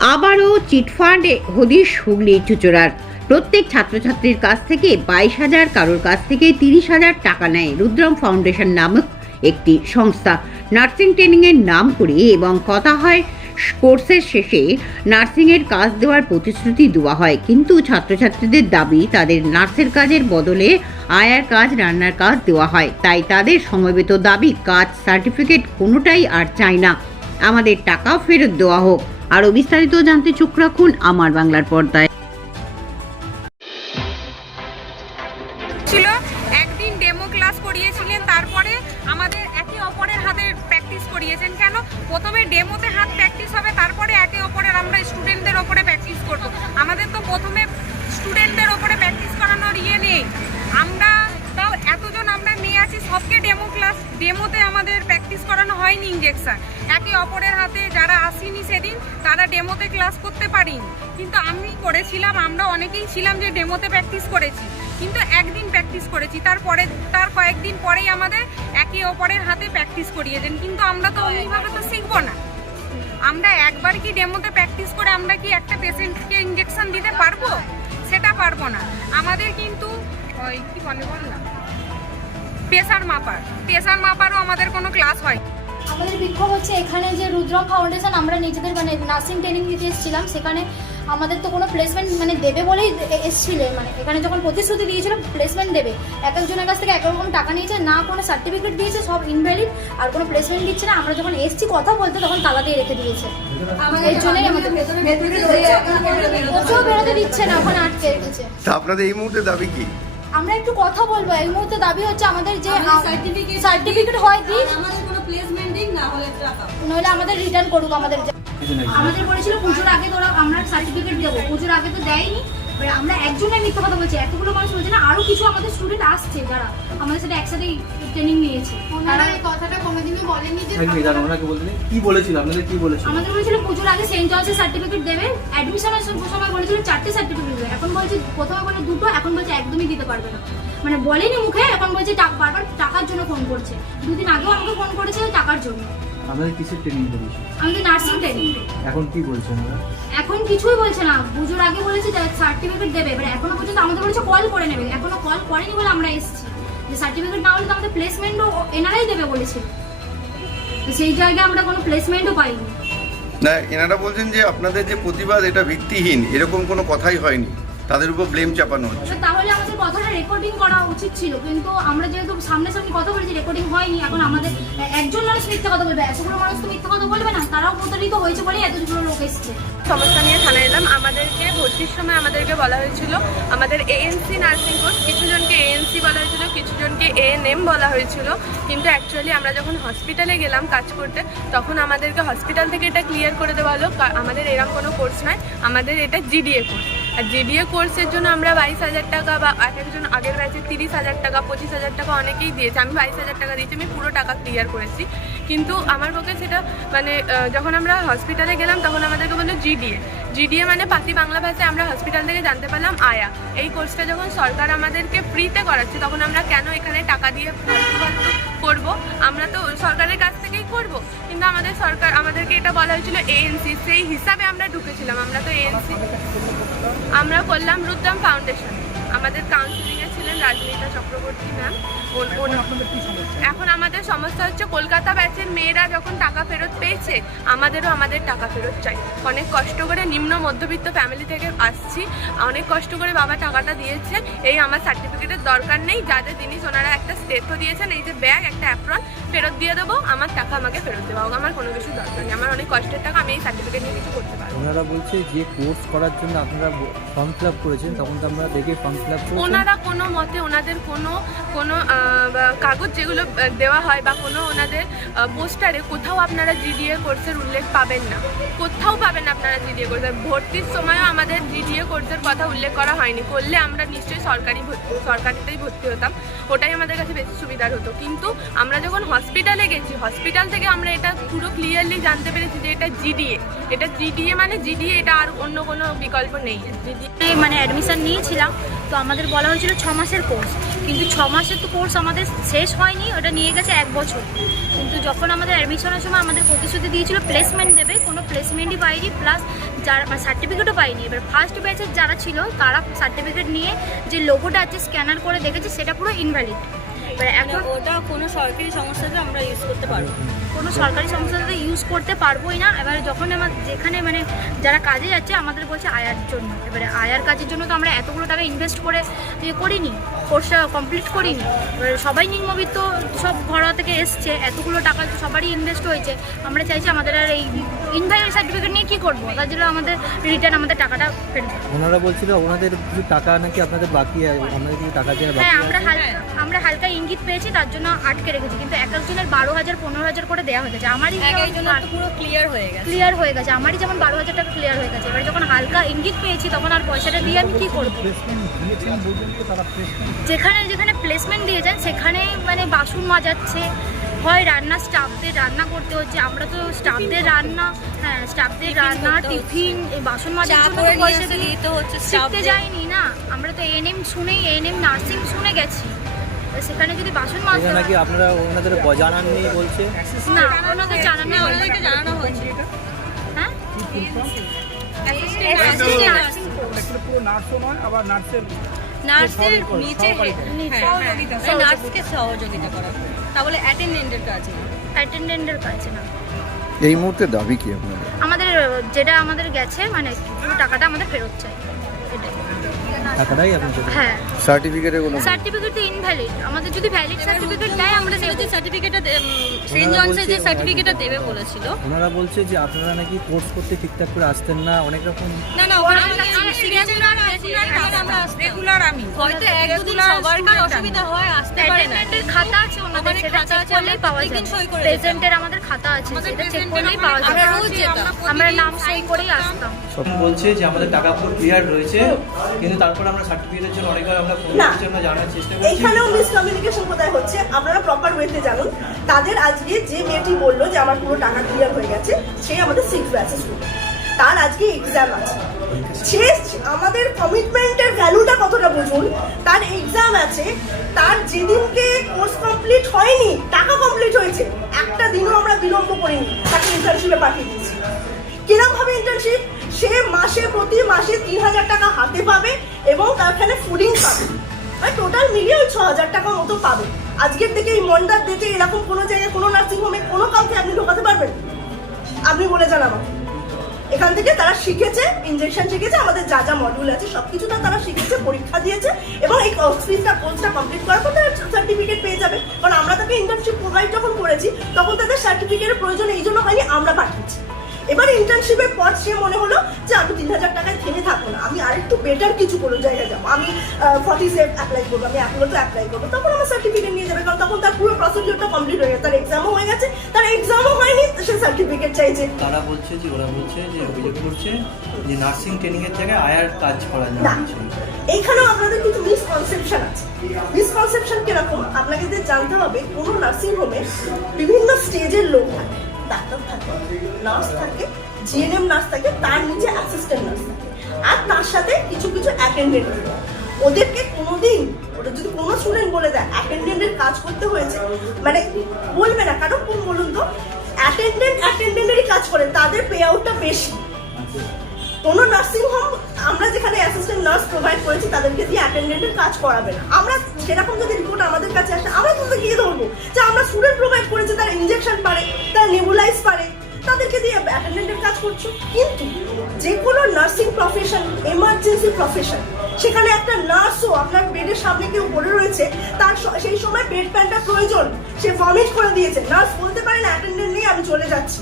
আবারও চিটফান্ডে হদিশ হুগলি চুচড়ার। প্রত্যেক ছাত্রছাত্রীর কাছ থেকে বাইশ হাজার, কারোর কাছ থেকে তিরিশ হাজার টাকা নেয় রুদ্রম ফাউন্ডেশন নামক একটি সংস্থা। নার্সিং ট্রেনিংয়ের নাম করে এবং কথা হয়, কোর্সের শেষে নার্সিংয়ের কাজ দেওয়ার প্রতিশ্রুতি দেওয়া হয়। কিন্তু ছাত্রছাত্রীদের দাবি, তাদের নার্সের কাজের বদলে আয়ার কাজ, রান্নার কাজ দেওয়া হয়। তাই তাদের সমবেত দাবি, কাজ, সার্টিফিকেট কোনোটাই আর চায় না। আমাদের টাকা ফেরত দেওয়া হোক। আরও বিস্তারিত জানতে চোখ রাখুন আমার বাংলার পর্দায়। ডেমোতে আমাদের প্র্যাকটিস করানো হয়নি ইঞ্জেকশান একে অপরের হাতে যারা আসেনি সেদিন, তারা ডেমোতে ক্লাস করতে পারিনি। কিন্তু আমি করেছিলাম, আমরা অনেকেই ছিলাম যে ডেমোতে প্র্যাকটিস করেছি। কিন্তু একদিন প্র্যাকটিস করেছি, তারপরে, তার কয়েকদিন পরেই আমাদের একে অপরের হাতে প্র্যাকটিস করিয়েছেন। কিন্তু আমরা তো অমনিভাবে তো শিখব না। আমরা একবার কি ডেমোতে প্র্যাকটিস করে আমরা কি একটা পেশেন্টকে ইঞ্জেকশন দিতে পারব? সেটা পারব না। আমাদের কিন্তু, ওই কি বলে বল না প্রেসার মাপার। প্রেসার মাপারও আমাদের কোনো ক্লাস হয়। আমাদের বিক্ষোভ হচ্ছে এখানে যে রুদ্রম ফাউন্ডেশন আমরা নিজেদের মানে নার্সিং ট্রেনিং দিতে এসেছিলাম। সেখানে আমাদের তো কোনো প্লেসমেন্ট মানে দেবে বলেই এসেছিলে। মানে এখানে যখন প্রতিশ্রুতি দিয়েছিল প্লেসমেন্ট দেবে। এক একজনের কাছ থেকে এক রকম টাকা নিয়েছে না কোনো সার্টিফিকেট দিয়েছে সব ইনভ্যালিড আর কোনো প্লেসমেন্ট দিচ্ছে না। আমরা যখন এসছি কথা বলতে তখন তালা দিয়ে রেখে দিয়েছে। এর জন্যই আমাদের বেরোতে দিচ্ছে না ওখানে আটকে রেখেছে তা আপনাদের এই মুহূর্তে দাবি কি? আমরা একটু কথা বলব। এই মুহূর্তে দাবি হচ্ছে আমাদের যে সার্টিফিকেট হয় দিক আমাদের কোনো প্লেসমেন্ট দিন না হলে টাকা। নইলে আমাদের রিটার্ন করুক আমাদের। আমাদের বলেছিল পুজোর আগে তোরা আমরা সার্টিফিকেট দেবো। পুজোর আগে তো দেয়নি। আমরা একজনের মিথ্যা কথা বলছি। এতগুলো মানুষ বলছে না আরও কিছু আমাদের স্টুডেন্ট আসছে যারা। আমাদের সাথে একসাথে ট্রেনিং নিয়েছে। ওনারা এই কথাটা কোনোদিনও বলেনি যে থাকবে জানো ওনাকে বলতে কি বলেছিল? আপনাদের কি বলেছিল? আমাদের বলেছিল পুজোর আগে সেন্ট জনসের সার্টিফিকেট দেবে। অ্যাডমিশনের সময় বলেছিল চারটে সার্টিফিকেট দেবে। এখন বলছে প্রথমে বলে দুটো এখন বলছে একদমই দিতে পারবে না। মানে বলেনি মুখে এখন বলছে টাক- বারবার টাকার জন্য ফোন করছে। দুদিন আগেও আমাকে ফোন করেছে টাকার জন্য। আপনাদের কিসের ট্রেনিং করেছে আমি তো নার্সিং ট্রেনিং এখন কি বলছেন এখন কিছুই বলছে না। পুজোর আগে বলেছে যে সার্টিফিকেট দেবে। এবার এখনও পর্যন্ত আমাদের বলেছে কল করে নেবে। এখনও কল করেনি বলে আমরা এসেছি। যে সার্টিফিকেট না হলে তো আমাদের প্লেসমেন্টও এনারাই দেবে বলেছিল তো সেই জায়গায় আমরা কোনো প্লেসমেন্টও পাইনি। না, এনারা বলছেন যে আপনাদের যে প্রতিবাদ, এটা ভিত্তিহীন। এরকম কোনো কথাই হয়নি। তাদের উপর ব্লেম চাপানো হচ্ছে। তো তাহলে আমাদের কথাটা রেকর্ডিং করা উচিত ছিল কিন্তু আমরা যেহেতু সামনাসামনি কথা বলেছি রেকর্ডিং হয়নি এখন আমাদের একজন মানুষ মিথ্যা কথা বলবে এতগুলো মানুষ তো মিথ্যা কথা বলবে না তারাও প্রতারিত হয়েছে বলেই এতগুলো লোক এসছে। সমস্যা নিয়ে থানায় এলাম। আমাদেরকে ভর্তির সময় আমাদেরকে বলা হয়েছিল আমাদের এএনসি নার্সিং কোর্স কিছু জনকে এএনসি বলা হয়েছিল কিছু জনকে এএনএম বলা হয়েছিল কিন্তু অ্যাকচুয়ালি আমরা যখন হসপিটালে গেলাম কাজ করতে তখন আমাদেরকে হসপিটাল থেকে এটা ক্লিয়ার করে দেওয়া হলো আমাদের এরকম কোনো কোর্স নয় আমাদের এটা জিডিএ কোর্স আর জিডিএ কোর্সের জন্য আমরা বাইশ হাজার টাকা বা এক একজন আগের ব্যাচে তিরিশ হাজার টাকা, পঁচিশ হাজার টাকা অনেকেই দিয়েছে। আমি বাইশ হাজার টাকা দিয়েছি, আমি পুরো টাকা ক্লিয়ার করেছি। কিন্তু আমার পক্ষে সেটা মানে যখন আমরা হসপিটালে গেলাম, তখন আমাদেরকে বলল জিডিএ জিডিএ মানে পাতি বাংলা ভাষায় আমরা হসপিটাল থেকে জানতে পারলাম আয়া। এই কোর্সটা যখন সরকার আমাদেরকে ফ্রিতে করাচ্ছে, তখন আমরা কেন এখানে টাকা দিয়ে করব? আমরা তো সরকারের কাছ করব? কিন্তু আমাদের সরকার, আমাদেরকে এটা বলা হয়েছিল এএনসি সেই হিসাবে আমরা ঢুকেছিলাম। আমরা তো এএনসি আমরা করলাম রুদ্রাম ফাউন্ডেশন আমাদের কাউন্সিলিংয়ে ছিলেন রাজনীতা চক্রবর্তী ম্যাম এখন আমাদের সমস্যা হচ্ছে কলকাতা ব্যাচের মেয়েরা যখন টাকা ফেরত পেয়েছে আমাদেরও আমাদের টাকা ফেরত চাই। অনেক কষ্ট করে নিম্ন মধ্যবিত্ত ফ্যামিলি থেকে আসছি। অনেক কষ্ট করে বাবা টাকাটা দিয়েছে। এই আমার সার্টিফিকেটের দরকার নেই। যাদের জিনিস ওনারা একটা স্টেথও দিয়েছেন এই যে ব্যাগ একটা অ্যাপ্রন ফেরত দিয়ে দেবো। আমার টাকা আমাকে ফেরত দেওয়া হোক। আমার কোনো কিছু দরকার নেই। আমার অনেক কষ্টের টাকা আমি এই সার্টিফিকেট নিয়ে কিছু করতে পারব ওনারা বলছে যে কোর্স করার জন্য আপনারা ফর্ম ফিল আপ করেছেন তখন তো আমরা দেখে ফর্ম ফিল আপ ওনারা কোনো মতে ওনাদের কোনো কোনো কাগজ যেগুলো দেওয়া হয় বা কোনো ওনাদের পোস্টারে কোথাও আপনারা জিডিএ কোর্সের উল্লেখ পাবেন না। কোথাও পাবেন আপনারা জিডিএ কোর্সের ভর্তির সময়ও আমাদের জিডিএ কোর্সের কথা উল্লেখ করা হয়নি। করলে আমরা নিশ্চয়ই সরকারি সরকারিতেই ভর্তি হতাম। ওটাই আমাদের কাছে বেশি সুবিধার হতো। কিন্তু আমরা যখন হসপিটালে গেছি, হসপিটাল থেকে আমরা এটা পুরো ক্লিয়ারলি জানতে পেরেছি যে এটা জিডিএ। এটা জিডিএ মানে জিডিএ, এটা আর অন্য কোনো বিকল্প নেই। জিডিএ মানে অ্যাডমিশন নিয়েছিলাম। তো আমাদের বলা হয়েছিল ছ মাসের কোর্স কিন্তু ছ মাসের তো কোর্স আমাদের শেষ হয়নি ওটা নিয়ে গেছে এক বছর। কিন্তু যখন আমাদের অ্যাডমিশনের সময় আমাদের প্রতিশ্রুতি দিয়েছিল প্লেসমেন্ট দেবে কোনো প্লেসমেন্টই পাইনি প্লাস যারা মানে সার্টিফিকেটও পাইনি। এবার ফার্স্ট ব্যাচের যারা ছিল তারা সার্টিফিকেট নিয়ে যে লোগোটা আছে স্ক্যানার করে দেখেছে সেটা পুরো ইনভ্যালিড এবার এখন ওটা কোনো সরকারি সংস্থাতে আমরা ইউজ করতে পারব কোনো সরকারি সংস্থাতে ইউজ করতে পারবোই না। এবারে যখন আমার যেখানে মানে যারা কাজে যাচ্ছে আমাদের বলছে আয়ার জন্য। এবারে আয়ার কাজের জন্য তো আমরা এতগুলো টাকা ইনভেস্ট করে ইয়ে করিনি। কোর্সটা কমপ্লিট করিনি। এবার সবাই নিম্নবিত্ত সব ঘরোয়া থেকে এসছে এতগুলো টাকা তো সবারই ইনভেস্ট হয়েছে। আমরা চাইছি আমাদের আর এই ইনভ্যালিড সার্টিফিকেট নিয়ে কী করব? তার জন্য আমাদের রিটার্ন আমাদের টাকাটা ফেরত ওনারা বলছিল ওনাদের কিছু টাকা নাকি আপনাদের বাকি আছে আপনাদের কিছু টাকা দেওয়ার বাকি হ্যাঁ আমরা হালকা আমরা হালকা ইঙ্গিত পেয়েছি তার জন্য আটকে রেখেছি। কিন্তু এক একজনের বারো হাজার পনেরো হাজার করে দেওয়া হয়ে গেছে। আমারই পুরো ক্লিয়ার হয়ে গেছে। ক্লিয়ার হয়ে গেছে। আমারই যেমন বারো হাজার টাকা ক্লিয়ার হয়ে গেছে। এবার যখন হালকা ইঙ্গিত পেয়েছি তখন আর পয়সাটা দিয়ে আমি কী করব? যেখানে যেখানে প্লেসমেন্ট দিয়ে দিয়েছেন সেখানে মানে বাসন মাজাচ্ছে। হয় রান্না স্টাফদের রান্না করতে হচ্ছে আমরা তো স্টাফদের রান্না হ্যাঁ স্টাফদের রান্না টিফিন এই বাসন মাজার শিখতে যাইনি না। আমরা তো এএনএম শুনেই এএনএম নার্সিং শুনে গেছি। সেখানে যদি বাসন মাজতে নাকি আপনারা ওনাদের জানাননি বলছে? না ওনাদের জানানো। ওনাদেরকে জানানো হয়েছে। হ্যাঁ? নার্সিং কোর্স পুরো নার্সও নয় আবার নার্সের নার্সের নিচে হ্যাঁ, নার্সকে সহযোগিতা করা। তা বলে অ্যাটেন্ডেন্টের কাজ না। অ্যাটেন্ডেন্টের কাছে না। এই মুহূর্তে দাবি কি আপনাদের? আমাদের যেটা আমাদের গেছে মানে পুরো টাকাটা আমাদের ফেরত চাই। টাকাটাই হ্যাঁ। সার্টিফিকেটে কোনো সার্টিফিকেট তো ইনভ্যালিড আমাদের যদি ভ্যালিড সার্টিফিকেট দেয় আমরা যে সার্টিফিকেটটা সেন্ট জনসের যে সার্টিফিকেটটা দেবে বলেছিল। ওনারা বলছে যে আপনারা নাকি কোর্স করতে ঠিকঠাক করে আসতেন না অনেক রকম না না রেগুলার আমি। হয়তো এক দুদিন সবার কি অসুবিধা হয় আসতে পারে না। খাতা আছে ওনাদের সেটা চেক করলেই পাওয়া যায় প্রেজেন্টের আমাদের খাতা আছে সেটা চেক করলেই পাওয়া যায় আমরা নাম সই করেই আসতাম। সব বলছে যে আমাদের টাকা পুরো ক্লিয়ার রয়েছে কিন্তু তারপর আমরা সার্টিফিকেটের জন্য অনেকবার আমরা ফোন জন্য জানার চেষ্টা করছি। এইখানেও মিসকমিউনিকেশন কোথায় হচ্ছে আপনারা প্রপার ওয়েতে জানুন। তাদের আজকে যে মেয়েটি বলল যে আমার পুরো টাকা ক্লিয়ার হয়ে গেছে সে আমাদের সিক্স ব্যাচে স্টুডেন্ট তার আজকে এক্সাম আছে। সে আমাদের কমিটমেন্টের ভ্যালুটা কতটা বুঝুন? তার এক্সাম আছে, তার যেদিনকে কোর্স কমপ্লিট হয়নি, টাকা কমপ্লিট হয়েছে, একটা দিনও আমরা বিলম্ব করিনি, তাকে ইন্টার্নশিপে পাঠিয়ে দিয়েছি। কিরম ভাবে ইন্টার্নশিপ সে মাসে প্রতি মাসে তিন হাজার টাকা হাতে পাবে এবং তারখানে ফুডিং পাবে। মানে টোটাল মিলিয়ে ওই ছ হাজার টাকা মতো পাবে। আজকের দিকে এই মন্ডার ডেটে এরকম কোনো জায়গায় কোনো নার্সিং হোমে কোনো কাউকে আপনি ঢোকাতে পারবেন? আপনি বলে যান আমাকে। এখান থেকে তারা শিখেছে ইঞ্জেকশন শিখেছে, আমাদের যা যা মডিউল আছে সবকিছুটা তারা শিখেছে, পরীক্ষা দিয়েছে, এবং এই কোর্সটা কোর্সটা কমপ্লিট করার পর তারা সার্টিফিকেট পেয়ে যাবে। কারণ আমরা তাকে ইন্টার্নশিপ প্রোভাইড যখন করেছি, তখন তাদের সার্টিফিকেটের প্রয়োজন এই জন্য হয়নি, আমরা পাঠিয়েছি। এবার ইন্টার্নশিপের পর সে মনে হলো যে, আমি তিন হাজার টাকায় থেমে থাকব না, আমি আরেকটু বেটার কিছু কোনো জায়গায় যাব। আমি ফর্টি সেভ অ্যাপ্লাই করব, আমি অ্যাপলোতে অ্যাপ্লাই করব। তখন আমার সার্টিফিকেট নিয়ে যাবে, কারণ তখন তার পুরো প্রসিডিওরটা কমপ্লিট হয়ে গেছে, তার এক্সামও হয়ে গেছে, তার এক্সামও সার্টিফিকেট চাইছে। তারা বলছে যে ওরা বলছে যে অভিযোগ করছে যে নার্সিং ট্রেনিং এর জায়গায় আয়ার কাজ করা না যাচ্ছে এইখানেও আপনাদের কিছু মিসকনসেপশন আছে। মিসকনসেপশন কীরকম? আপনাকে যে জানতে হবে কোনো নার্সিং হোমে বিভিন্ন স্টেজের লোক থাকে ডাক্তার থাকে নার্স থাকে জিএনএম নার্স থাকে তার নিচে অ্যাসিস্ট্যান্ট নার্স থাকে। আর তার সাথে কিছু কিছু অ্যাটেন্ডেন্ট ওদেরকে কোনোদিন ওটা যদি কোনো স্টুডেন্ট বলে দেয় অ্যাটেন্ডেন্টের কাজ করতে হয়েছে মানে বলবে না। কারণ কোন বলুন তো অ্যাটেন্ডেন্ট অ্যাটেন্ডেন্টেরই কাজ করে তাদের পে আউটটা বেশি। কোনো নার্সিং হোম আমরা যেখানে অ্যাসিস্ট্যান্ট নার্স প্রোভাইড করেছি, তাদেরকে দিয়ে অ্যাটেন্ডেন্টের কাজ করাবে না। আমরা সেরকম যদি রিপোর্ট আমাদের কাছে আসে, আমরা তো গিয়ে ধরবো যে আমরা স্টুডেন্ট প্রোভাইড করেছি, তারা ইঞ্জেকশন পারে, তারা নেবুলাইজ পারে, তাদেরকে দিয়ে অ্যাটেন্ডেন্টের কাজ করছ। কিন্তু যে কোনো নার্সিং প্রফেশন এমার্জেন্সি প্রফেশন সেখানে একটা নার্সও আপনার বেডের সামনে কেউ পড়ে রয়েছে, তার সেই সময় বেড প্যানটা প্রয়োজন, সে ভমিট করে দিয়েছে। নার্স বলতে পারে না অ্যাটেন্ডেন্ট নেই আমি চলে যাচ্ছি।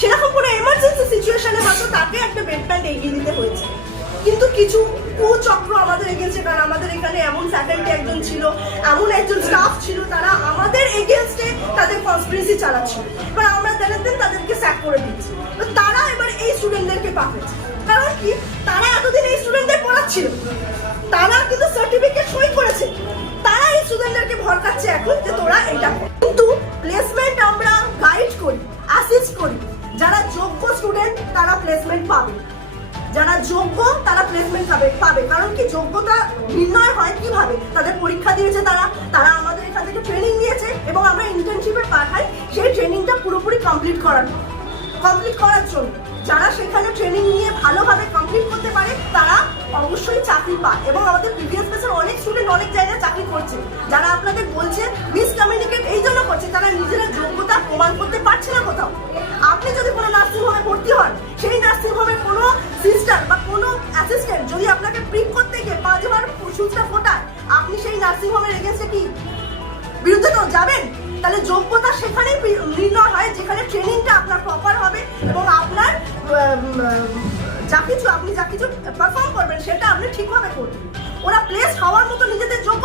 সেরকম কোনো এমার্জেন্সি সিচুয়েশনে হয়তো তাকে একটা বেড প্যান্ট এগিয়ে দিতে হয়েছে। কিন্তু কিছু কুচক্র আমাদের এগেছে কারণ আমাদের এখানে এমন ফ্যাকাল্টি একজন ছিল, এমন একজন স্টাফ ছিল, তারা আমাদের এগেনস্টে তাদের কনস্পিরেসি চালাচ্ছিল। এবার আমরা জানেন তাদেরকে স্যাক করে দিচ্ছি তো তারা এবার এই স্টুডেন্টদেরকে পাঠাচ্ছে। কি? তারা এতদিন এই স্টুডেন্টদের পড়াচ্ছিল। তারা কিন্তু সার্টিফিকেট সই করেছে। তারা এই স্টুডেন্টদেরকে ভরকাচ্ছে এখন যে তোরা এটা কিন্তু প্লেসমেন্ট আমরা গাইড করি অ্যাসিস্ট করি। যারা যোগ্য স্টুডেন্ট তারা প্লেসমেন্ট পাবে। যারা যোগ্য, তারা প্লেসমেন্ট পাবে পাবে। কারণ কি? যোগ্যতা নির্ণয় হয় কীভাবে? তাদের পরীক্ষা দিয়েছে তারা তারা আমাদের এখান থেকে ট্রেনিং নিয়েছে এবং আমরা ইন্টার্নশিপে পাঠাই। সেই ট্রেনিংটা পুরোপুরি কমপ্লিট করার কমপ্লিট করার জন্য। যারা সেখানে ট্রেনিং নিয়ে ভালোভাবে কমপ্লিট করতে পারে, তারা অবশ্যই চাকরি পায়। এবং আমাদের প্রিভিয়াস ব্যাচের অনেক স্টুডেন্ট অনেক জায়গায় চাকরি করছে। যারা আপনাদের বলছে মিসকমিউনিকেট এই জন্য করছে, তারা নিজেরা যোগ্যতা প্রমাণ করতে পারছে না কোথাও। আপনি যদি কোনো নার্সিংহোমে ভর্তি হন, সেই নার্সিং হোমের কোনো সিস্টার বা কোনো অ্যাসিস্ট্যান্ট যদি আপনাকে প্রিক করতে গিয়ে পাঁচবার সুচটা ফোটায়, আপনি সেই নার্সিং হোমের এগেন্সে কি বিরুদ্ধে তো যাবেন? তাহলে যোগ্যতা সেখানেই নির্ণয় হয়, যেখানে ট্রেনিংটা আপনার প্রপার হবে এবং আপনার যা কিছু আপনি যা কিছু পারফর্ম করবেন সেটা আপনি ঠিকভাবে করবেন। ওরা প্লেস হওয়ার মতো নিজেদের যোগ্য